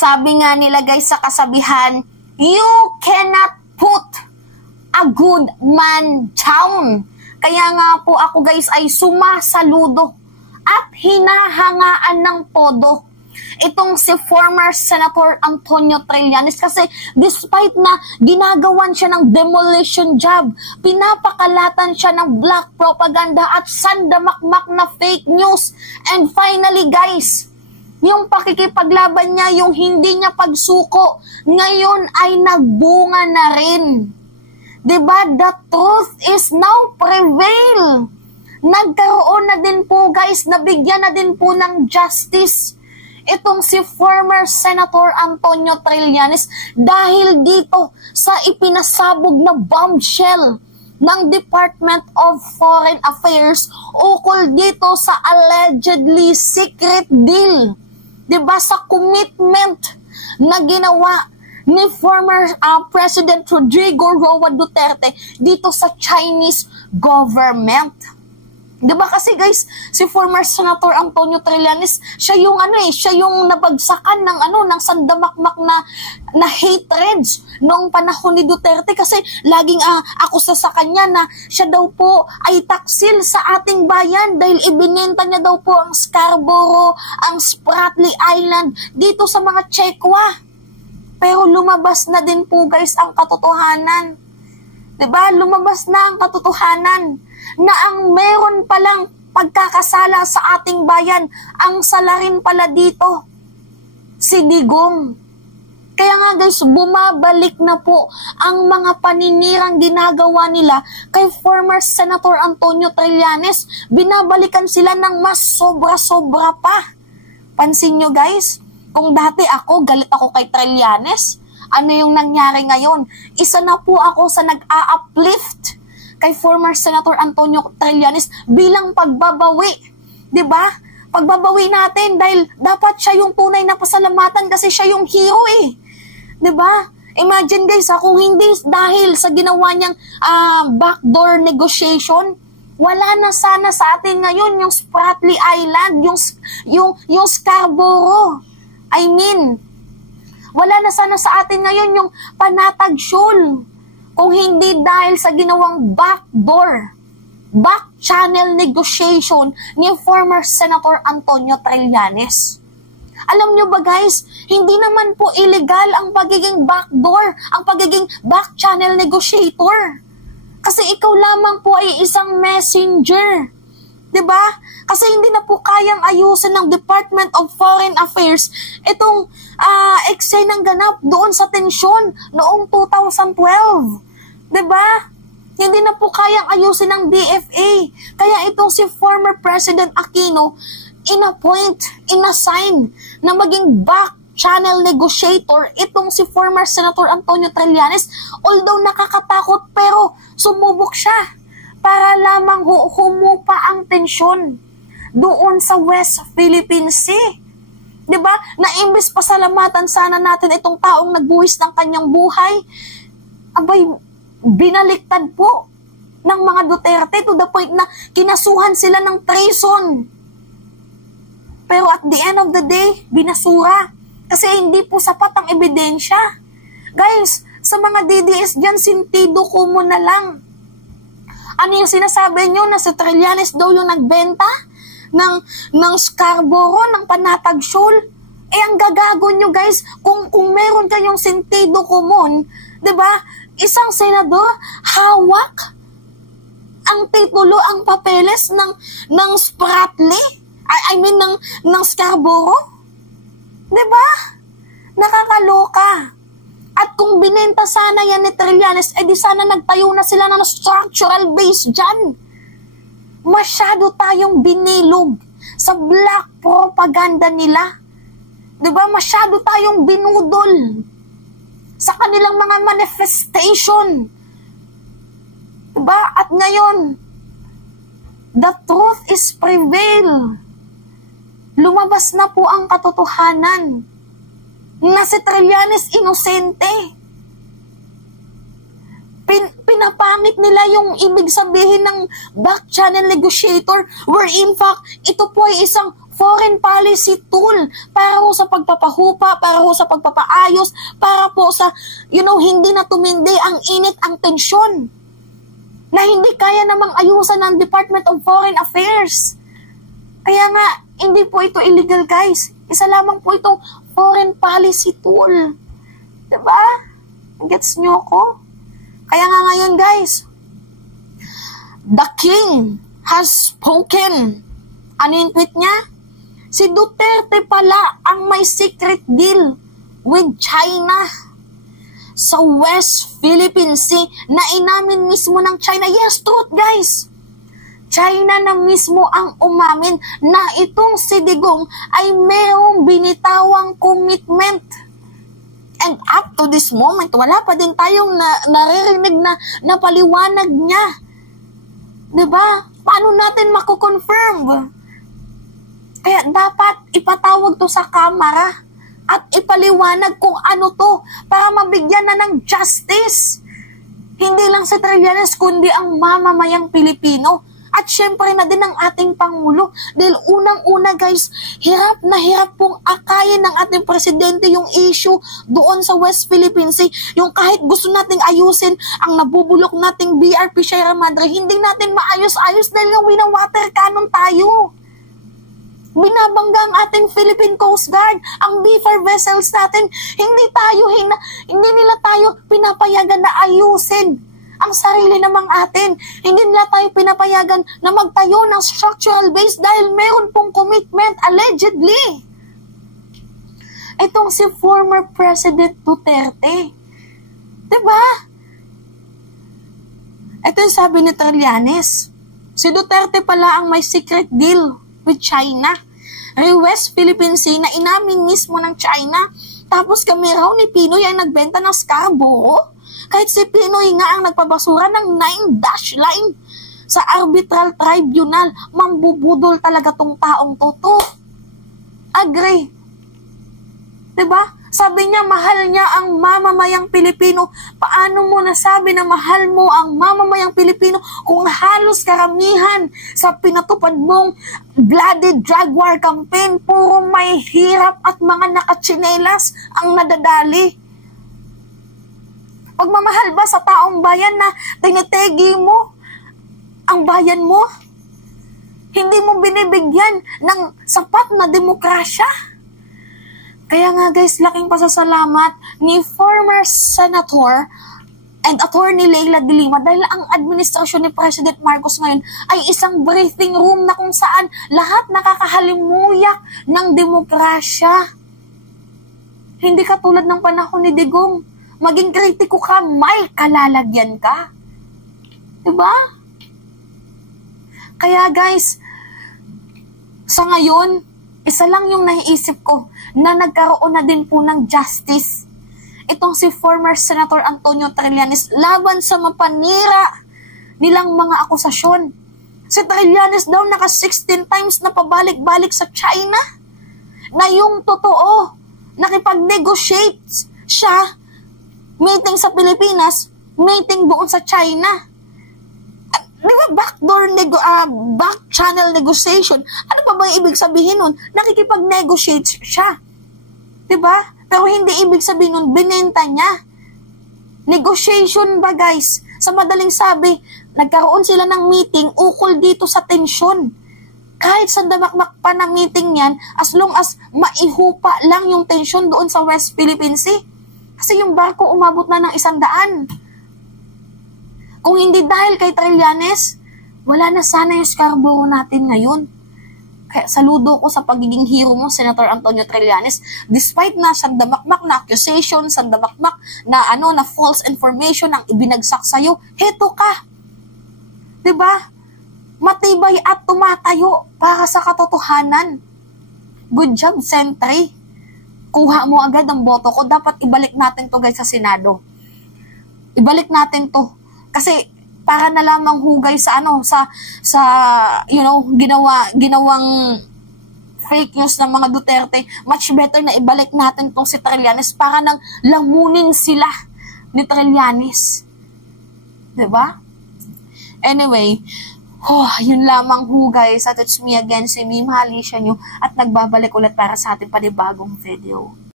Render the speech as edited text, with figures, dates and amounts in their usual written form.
Sabi nga nila guys sa kasabihan, you cannot put a good man down. Kaya nga po ako guys ay sumasaludo at hinahangaan ng todo itong si former Senator Antonio Trillanes, kasi despite na ginagawan siya ng demolition job, pinapakalatan siya ng black propaganda at sandamakmak na fake news. And finally guys, yung pakikipaglaban niya, yung hindi niya pagsuko, ngayon ay nagbunga na rin. Diba? The truth is now prevail. Nagkaroon na din po guys, nabigyan na din po ng justice itong si former Senator Antonio Trillanes dahil dito sa ipinasabog na bombshell ng Department of Foreign Affairs ukol dito sa allegedly secret deal. Diba, sa commitment na ginawa ni former President Rodrigo Roa Duterte dito sa Chinese government. Diba kasi guys, si former Senator Antonio Trillanes, siya yung siya yung nabagsakan ng ng sandamakmak na hatreds noong panahon ni Duterte, kasi laging akusa sa kanya na siya daw po ay taksil sa ating bayan dahil ibinenta niya daw po ang Scarborough, ang Spratly Island dito sa mga Chekwa. Pero lumabas na din po guys ang katotohanan. Diba? Lumabas na ang katotohanan na ang meron palang pagkakasala sa ating bayan, ang salarin pala dito, si Digong. Kaya nga guys, bumabalik na po ang mga paninirang ginagawa nila kay former Senator Antonio Trillanes. Binabalikan sila ng mas sobra-sobra pa. Pansin nyo guys, kung dati galit ako kay Trillanes, ano yung nangyari ngayon? Isa na po ako sa nag-a-uplift kay former Senator Antonio Trillanes bilang pagbabawi. Diba? Pagbabawi natin dahil dapat siya yung tunay na pasalamatan kasi siya yung hero eh. Diba? Imagine guys, kung hindi dahil sa ginawa niyang backdoor negotiation, wala na sana sa atin ngayon yung Spratly Island, yung Scarborough. I mean, wala na sana sa atin ngayon yung Panatag Shoal. Kung hindi dahil sa ginawang back channel negotiation ni former Senator Antonio Trillanes. Alam nyo ba guys, hindi naman po illegal ang pagiging backdoor, ang pagiging back channel negotiator. Kasi ikaw lamang po ay isang messenger. Diba? Kasi hindi na po kayang ayusin ng Department of Foreign Affairs itong eksenang ganap doon sa tensyon noong 2012. Diba? Hindi na po kayang ayusin ng DFA. Kaya itong si former President Aquino, inassign na maging back channel negotiator itong si former Senator Antonio Trillanes. Although nakakatakot, pero sumubok siya para lamang humupa ang tensyon doon sa West Philippine Sea. Diba? Na imbes pasalamatan sana natin itong taong nagbuwis ng kanyang buhay, abay, binaliktad po ng mga Duterte to the point na kinasuhan sila ng treason. Pero at the end of the day, binasura. Kasi hindi po sapat ang ebidensya. Guys, sa mga DDS dyan, sintido ko mo na lang. Ano yung sinasabi nyo na si Trillanes daw yung nagbenta ng Scarborough, ng Panatag Shoal? Ang gagago nyo guys, kung meron kayong sentido komon, diba? Isang senador, hawak ang titulo, ang papeles ng Spratly, ng Scarborough. Diba? Nakakaloka. At kung binenta sana yan ni Trillanes, di sana nagtayo na sila ng structural base dyan. Masyado tayong binilog sa black propaganda nila. Diba? Masyado tayong binudol sa kanilang mga manifestation. Diba? At ngayon, the truth is prevail. Lumabas na po ang katotohanan na si Trillanes inosente. Pinapangit nila yung ibig sabihin ng back channel negotiator, where in fact, ito po ay isang foreign policy tool para ho sa pagpapahupa, para ho sa pagpapaayos, para po sa, hindi na tumindi ang init, ang tensyon na hindi kaya namang ayusan ng Department of Foreign Affairs. Kaya nga, hindi po ito illegal, guys. Isa lamang po itong foreign policy tool. Diba? Gets nyo ko? Kaya nga ngayon, guys, the king has spoken. Ano yung tweet niya? Si Duterte pala ang may secret deal with China sa West Philippine Sea na inamin mismo ng China. Yes, truth, guys. China na mismo ang umamin na itong si Digong ay mayroong binitawang commitment. And up to this moment, wala pa din tayong naririnig na paliwanag niya. Diba? Paano natin mako-confirm? Kaya dapat ipatawag to sa kamera at ipaliwanag kung ano to para mabigyan na ng justice. Hindi lang si Trillanes kundi ang mamamayang Pilipino. At syempre na din ang ating Pangulo. Dahil unang-una, guys, hirap na hirap pong akayin ng ating presidente yung issue doon sa West Philippine Sea. Yung kahit gusto nating ayusin ang nabubulok nating BRP Sierra Madre, hindi natin maayos-ayos dahil nga wina-water cannon tayo. Binabangga ang ating Philippine Coast Guard, ang B-4 vessels natin, hindi nila tayo pinapayagan na ayusin ang sarili namang atin. Hindi nila tayo pinapayagan na magtayo ng structural base dahil meron pong commitment, allegedly. Itong si former President Duterte. Diba? Ito yung sabi ni Trillanes. Si Duterte pala ang may secret deal with China. West Philippine Sea na inamin mismo ng China. Tapos kami raw ni Pinoy ang nagbenta ng Scarborough. Kahit si Pinoy nga ang nagpabasura ng 9-dash line sa arbitral tribunal, mambubudol talaga tong taong to. Agree. Diba? Sabi niya, mahal niya ang mamamayang Pilipino. Paano mo nasabi na mahal mo ang mamamayang Pilipino kung halos karamihan sa pinatupad mong bloody drug war campaign, puro may hirap at mga nakatsinelas ang nadadali? Pagmamahal ba sa taong bayan na tinitegi mo ang bayan mo? Hindi mo binibigyan ng sapat na demokrasya? Kaya nga guys, laking pasasalamat ni former Senator and Attorney Leila de Lima dahil ang administrasyon ni President Marcos ngayon ay isang breathing room na kung saan lahat nakakahalimuyak ng demokrasya. Hindi katulad ng panahon ni Digong. Maging kritiko ka, may kalalagyan ka. Diba? Kaya guys, sa ngayon, isa lang yung naiisip ko na nagkaroon na din po ng justice. Itong si former Senator Antonio Trillanes laban sa mapanira nilang mga akusasyon. Si Trillanes daw naka 16 times na pabalik-balik sa China na yung totoo, nakipag-negotiate siya, meeting sa Pilipinas, meeting doon sa China. Di ba back channel negotiation? Ano pa ba yung ibig sabihin nun? Nakikipag-negotiate siya. Di ba? Pero hindi ibig sabihin nun, binenta niya. Negotiation ba guys? Sa madaling sabi, nagkaroon sila ng meeting ukol dito sa tensyon. Kahit sa damakmak pa na meeting yan, as long as maihupa lang yung tensyon doon sa West Philippine Sea. Kasi yung barko umabot na ng 100. Kung hindi dahil kay Trillanes, wala na sana yung Scarborough natin ngayon. Kaya saludo ko sa pagiging hero mo, Senator Antonio Trillanes. Despite na sandamakmak na accusation, sandamakmak na na false information ang ibinagsak sa'yo, heto ka. Diba? Matibay at tumatayo para sa katotohanan. Good job, Sentry. Kuha mo agad ang boto ko. Dapat ibalik natin to guys sa Senado. Ibalik natin to. Kasi para na lamang hugay sa ginawang fake news ng mga Duterte. Much better na ibalik natin tong si Trillanes para nang lamunin sila ni Trillanes. Diba? Anyway, Yun lamang ho guys. At it's me again, si Meme Halisha nyo. At nagbabalik ulit para sa ating panibagong video.